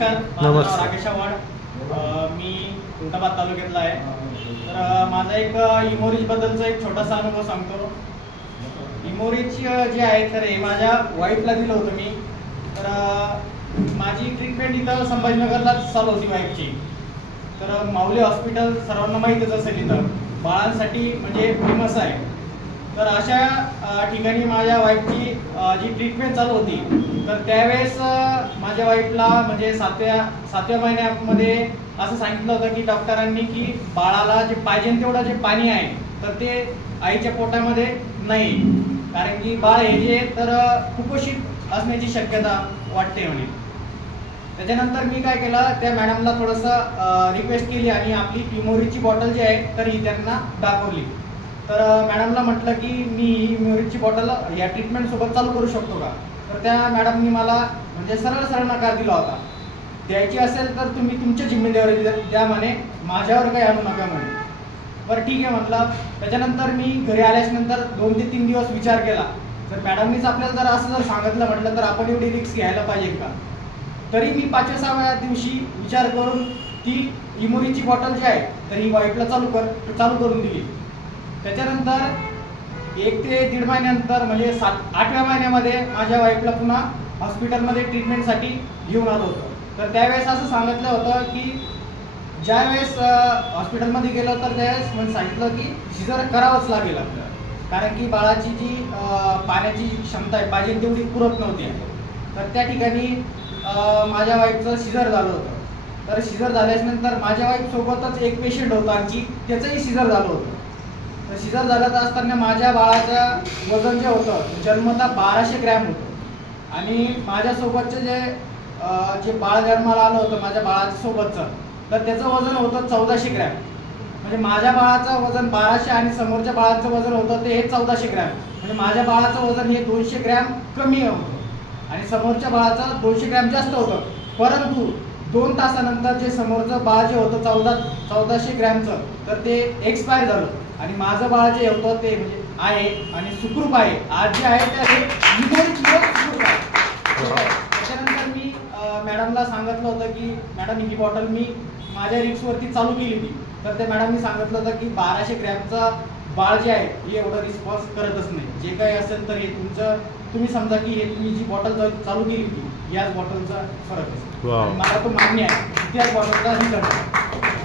नमस्कार, माझं नाव राकेश आव्हाड. मी खुलताबाद तालुक्यातला आहे. तर माझा एक इमोरिज बद्दलचा एक छोटासा अनुभव सांगतो. इमोरिज जे आहे तर हे माझ्या वाईफला दिलं होतं मी. तर माझी ट्रीटमेंट इथं संभाजीनगरलाच चालू होती वाईफची. तर माऊली हॉस्पिटल सर्वांना माहीतच असेल, इथं बाळांसाठी म्हणजे फेमस आहे. तर अशा ठिकाणी माझ्या वाईफची जी ट्रीटमेंट चालू होती, तर त्यावेळेस माझ्या वाईफला म्हणजे सातव्या महिन्यामध्ये असं सांगितलं होतं की डॉक्टरांनी की बाळाला जे पाहिजे तेवढं जे पाणी आहे तर ते आईच्या पोटामध्ये नाही, कारण की बाळ हे जे तर कुपोषित असण्याची शक्यता वाटते म्हणे. त्याच्यानंतर मी काय केलं, त्या मॅडमला थोडंसं रिक्वेस्ट केली आणि आपली इमोरिजची बॉटल जी आहे तर ही त्यांना दाखवली. तर मॅडमला म्हटलं की मी ही इमोरिजची बॉटल या ट्रीटमेंटसोबत चालू करू शकतो का. तर त्या मॅडमनी मला म्हणजे सरळ नकार दिला होता. द्यायची असेल तर तुम्ही तुमच्या जिम्मेदारी द्या म्हणे, माझ्यावर काही आणू नका म्हणे. बरं ठीक आहे म्हटलं. त्याच्यानंतर मी घरी आल्याच्यानंतर 2 ते 3 दिवस विचार केला. जर मॅडमनीच आपल्याला जर असं सांगितलं म्हटलं तर आपण एवढी रिस्क घ्यायला पाहिजे का. तरी मी 5व्या-6व्या दिवशी विचार करून ती इमोरिजची बॉटल जी आहे तर ही वाईफला चालू करून दिली. त्याच्यानंतर 1 ते 1.5 महिन्यानंतर म्हणजे 8व्या महिन्यामध्ये माझ्या वाईफला पुन्हा हॉस्पिटलमध्ये ट्रीटमेंटसाठी घेऊन आलो होतो. तर त्यावेळेस असं सांगितलं होतं की ज्यावेळेस हॉस्पिटलमध्ये गेलो तर त्यावेळेस म्हणजे सांगितलं की सिझर करावंच लागेल आपल्याला, कारण की बाळाची जी पाण्याची क्षमता आहे पाहिजे तेवढी पुरत नव्हती. तर त्या ठिकाणी माझ्या वाईफचं सिझर झालं होतं. तर सिझर झाल्यानंतर माझ्या वाईफसोबतच एक पेशंट होता आणखी, त्याचंही सिझर झालं होतं. तर सिझर झालं असताना माझ्या बाळाचं वजन जे होतं जन्मता 1200 ग्रॅम होतं आणि माझ्यासोबतचे जे बाळ जन्माला आलं होतं माझ्या बाळाच्या सोबतचं, तर त्याचं वजन होतं 1400 ग्रॅम. म्हणजे माझ्या बाळाचं वजन 1200 आणि समोरच्या बाळाचं वजन होतं ते 1400 ग्रॅम. म्हणजे माझ्या बाळाचं वजन हे 200 ग्रॅम कमी होतं आणि समोरच्या बाळाचं 200 ग्रॅम जास्त होतं. परंतु 2 तासानंतर जे समोरचं बाळ जे होतं 1400 ग्रॅमचं तर ते एक्सपायर झालं आणि माझं बाळ जे होतं ते म्हणजे आहे आणि सुखरूप आहे. आज जे आहे ते सुखरूप आहे. त्याच्यानंतर मी मॅडमला सांगितलं होतं की मॅडम ही बॉटल मी माझ्या रिक्सवरती चालू केली होती. तर त्या मॅडमनी सांगितलं होतं की 1200 ग्रॅमचा बाळ जे आहे हे एवढं रिस्पॉन्स करतच नाही. जे काही असेल तर हे तुम्ही समजा की हे तुम्ही जी बॉटल चालू केली होती याच बॉटलचा फरक आहे. मला तो मान्य आहे, त्याच बॉटलचा रिझल्ट आहे.